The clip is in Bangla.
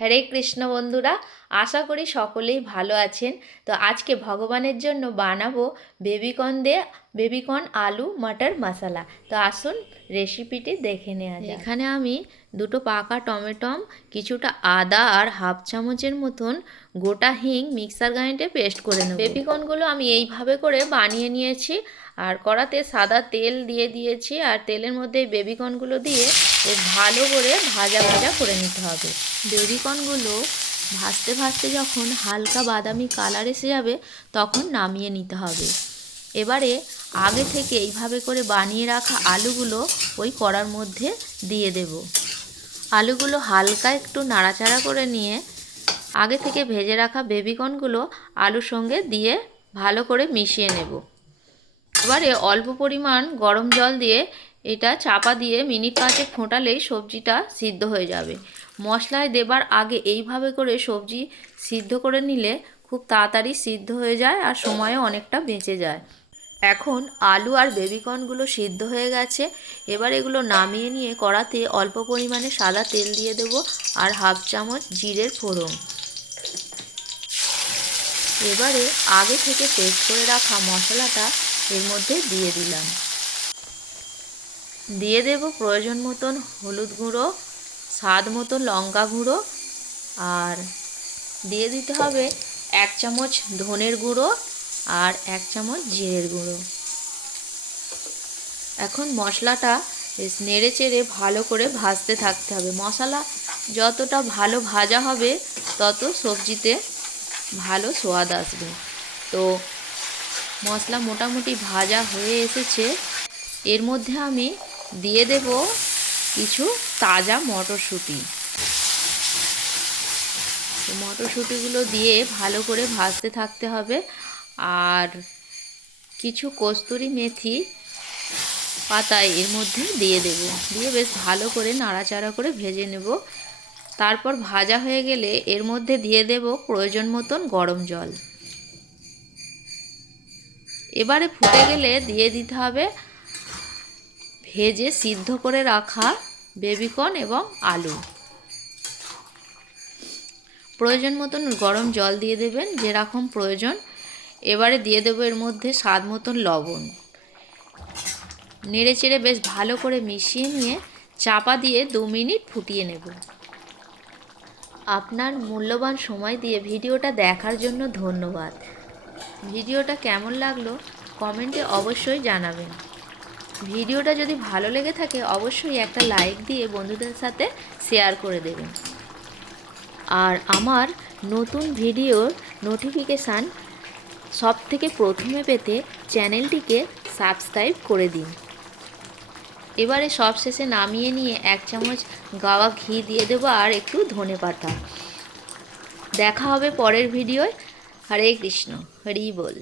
হরে কৃষ্ণ বন্ধুরা, আশা করি সকলেই ভালো আছেন। তো আজকে ভগবানের জন্য বানাবো বেবিকর্ন আলু মটর মশলা। তো আসুন রেসিপিটি দেখে নেওয়া যাক। এখানে আমি দুটো পাকা টমেটো, কিছুটা আদা আর হাফ চামচের মতন গোটা হিং মিক্সার গ্রাইন্ডে পেস্ট করে নেব। বেবিকর্নগুলো আমি এইভাবে করে বানিয়ে নিয়েছি আর কড়াতে সাদা তেল দিয়ে দিয়েছি আর তেলের মধ্যে বেবিকর্নগুলো দিয়ে বেশ ভালো করে ভাজা ভাজা করে নিতে হবে। বেবিকর্নগুলো ভাজতে ভাজতে যখন হালকা বাদামি কালার এসে যাবে তখন নামিয়ে নিতে হবে। এবারে আগে থেকে এইভাবে করে বানিয়ে রাখা আলুগুলো ওই কড়ার মধ্যে দিয়ে দেব। আলুগুলো হালকা একটু নাড়াচাড়া করে নিয়ে আগে থেকে ভেজে রাখা বেবিকর্নগুলো আলুর সঙ্গে দিয়ে ভালো করে মিশিয়ে নেব। এবারে অল্প পরিমাণ গরম জল দিয়ে এটা চাপা দিয়ে মিনিট 5 ফোটালেই সবজিটা সিদ্ধ হয়ে যাবে। মশলায় দেবার আগে এইভাবে করে সবজি সিদ্ধ করে নিলে খুব তাড়াতাড়ি সিদ্ধ হয়ে যায় আর সময়ও অনেকটা বেঁচে যায়। এখন আলু আর বেবিকর্নগুলো সিদ্ধ হয়ে গেছে। এবার এগুলো নামিয়ে নিয়ে কড়াতে অল্প পরিমাণে সাদা তেল দিয়ে দেব আর হাফ চামচ জিরের ফোড়ন। এবারে আগে থেকে পেস্ট করে রাখা মশলাটা এর মধ্যে দিয়ে দিলাম। দিয়ে দেব প্রয়োজন মতন হলুদ গুঁড়ো, স্বাদ মতো লঙ্কা গুঁড়ো আর দিয়ে দিতে হবে 1 চামচ ধনের গুঁড়ো আর 1 চামচ জিরের গুঁড়ো। এখন মশলাটা নেড়ে চেড়ে ভালো করে ভাজতে থাকতে হবে। মশলা যতটা ভালো ভাজা হবে তত সবজিতে ভালো স্বাদ আসবে। তো মশলা মোটামুটি ভাজা হয়ে এসেছে। এর মধ্যে আমি দিয়ে দেব কিছু তাজা মটরশুঁটি। মটরশুঁটিগুলো দিয়ে ভালো করে ভাজতে থাকতে হবে আর কিছু কস্তুরি মেথি পাতা এর মধ্যে দিয়ে দেব। দিয়ে বেশ ভালো করে নাড়াচাড়া করে ভেজে নেব। তারপর ভাজা হয়ে গেলে এর মধ্যে দিয়ে দেব প্রয়োজন মতন গরম জল। এবারে ফুটে গেলে দিয়ে দিতে হবে ভেজে সিদ্ধ করে রাখা বেবিকর্ন এবং আলু। প্রয়োজন মতন গরম জল দিয়ে দেবেন যেরকম প্রয়োজন। এবারে দিয়ে দেবো এর মধ্যে স্বাদ মতন লবণ। নেড়ে চেড়ে বেশ ভালো করে মিশিয়ে নিয়ে চাপা দিয়ে 2 মিনিট ফুটিয়ে নেব। আপনার মূল্যবান সময় দিয়ে ভিডিওটা দেখার জন্য ধন্যবাদ। ভিডিওটা কেমন লাগলো কমেন্টে অবশ্যই জানাবেন। ভিডিওটা যদি ভালো লেগে থাকে অবশ্যই একটা লাইক দিয়ে বন্ধুদের সাথে শেয়ার করে দেবেন। আর আমার নতুন ভিডিওর নোটিফিকেশান সবথেকে প্রথমে পেতে চ্যানেলটিকে সাবস্ক্রাইব করে দিন। এবারে সবশেষে নামিয়ে নিয়ে 1 চামচ গাওয়া ঘি দিয়ে দেবো আর একটু ধনেপাতা। দেখা হবে পরের ভিডিওয়। হরে কৃষ্ণ, হরি বল।